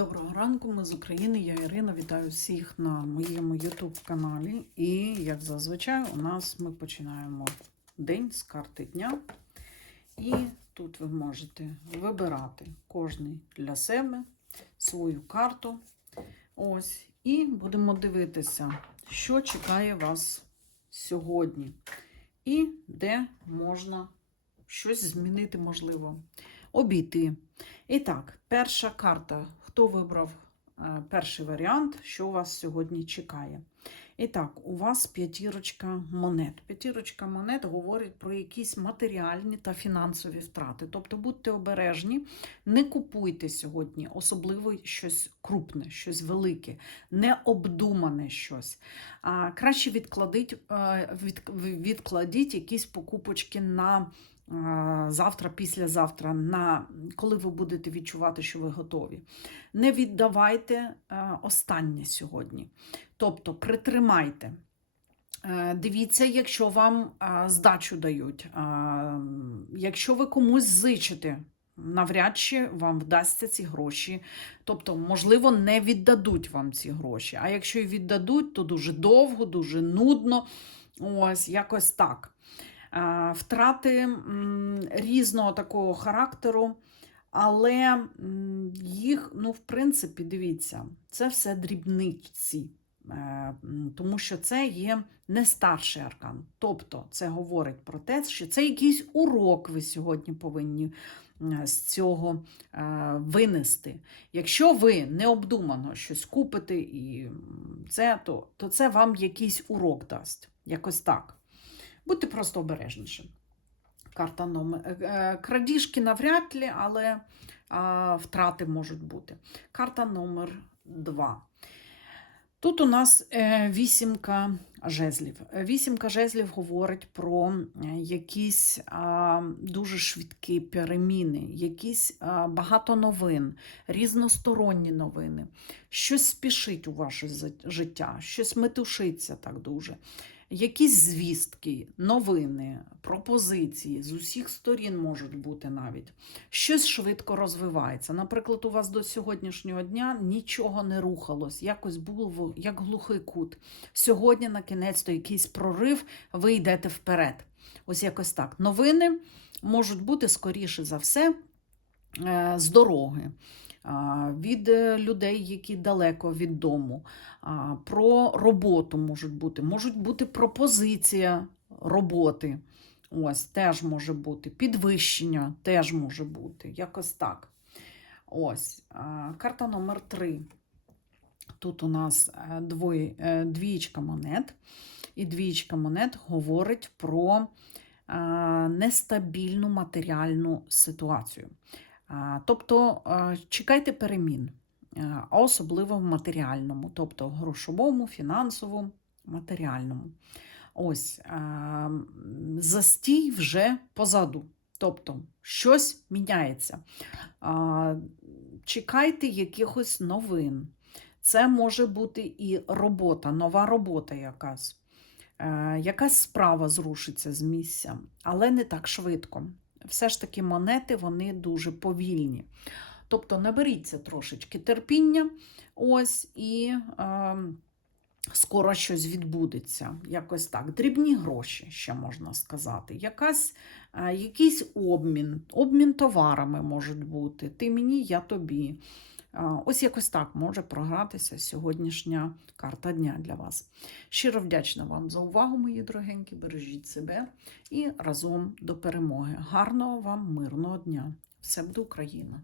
Доброго ранку, ми з України. Я Ірина. Вітаю всіх на моєму YouTube каналі. І, як зазвичай, у нас ми починаємо день з карти дня. І тут ви можете вибирати кожний для себе свою карту. Ось. І будемо дивитися, що чекає вас сьогодні. І де можна щось змінити, можливо, обійти. І так, перша карта. Хто вибрав е, перший варіант, що вас сьогодні чекає? І так, у вас п'ятірочка монет. П'ятірочка монет говорить про якісь матеріальні та фінансові втрати. Тобто будьте обережні, не купуйте сьогодні, особливо щось крупне, щось велике, необдумане щось. А, краще відкладіть, е, від, відкладіть якісь покупочки на завтра, післязавтра, на коли ви будете відчувати, що ви готові. Не віддавайте е, останнє сьогодні. Тобто притримайте. Е, Дивіться, якщо вам е, здачу дають, Е, якщо ви комусь зичите, навряд чи вам вдасться ці гроші. Тобто, можливо, не віддадуть вам ці гроші. А якщо і віддадуть, то дуже довго, дуже нудно. Ось якось так. Е, Втрати різного такого характеру. Але їх, ну, в принципі, дивіться, це все дрібниці, Е, тому що це є не старший аркан. Тобто це говорить про те, що це якийсь урок ви сьогодні повинні е, з цього винести. Якщо ви необдумано щось купите і це, то, то це вам якийсь урок дасть. Якось так. Будьте просто обережніші. Карта номер. е, е, Крадіжки навряд ли, але втрати можуть бути. Карта номер 2. Тут у нас е, вісімка жезлів. Вісімка жезлів говорить про якісь дуже швидкі переміни, якісь багато новин, різносторонні новини. Щось спішить у ваше життя, щось метушиться так дуже. Якісь звістки, новини, пропозиції з усіх сторін можуть бути навіть. Щось швидко розвивається. Наприклад, у вас до сьогоднішнього дня нічого не рухалось, якось було як глухий кут. Сьогодні, на кінець, то якийсь прорив, ви йдете вперед. Ось якось так. Новини можуть бути, скоріше за все, е, з дороги. Від е, людей, які далеко від дому, про роботу можуть бути, можуть бути пропозиція роботи. Ось теж може бути. Підвищення теж може бути. Якось так. Ось. Карта номер 3. Тут у нас е, двоє, е, двієчка монет. І двієчка монет говорить про нестабільну матеріальну ситуацію. Тобто е, чекайте перемін, е, особливо в матеріальному, тобто грошовому, фінансовому, матеріальному. Ось е, застій вже позаду. Тобто щось міняється. Чекайте якихось новин. Це може бути і робота, нова робота якась. Якась справа зрушиться з місця, але не так швидко. Все ж таки монети вони дуже повільні. Тобто наберіться трошечки терпіння, ось і е, скоро щось відбудеться. Якось так. Дрібні гроші, ще можна сказати. Якась, е, якийсь обмін, обмін товарами можуть бути. Ти мені, я тобі. Ось якось так може програтися сьогоднішня карта дня для вас. Щиро вдячна вам за увагу, мої дорогенькі. Бережіть себе і разом до перемоги. Гарного вам мирного дня! Все буде Україна!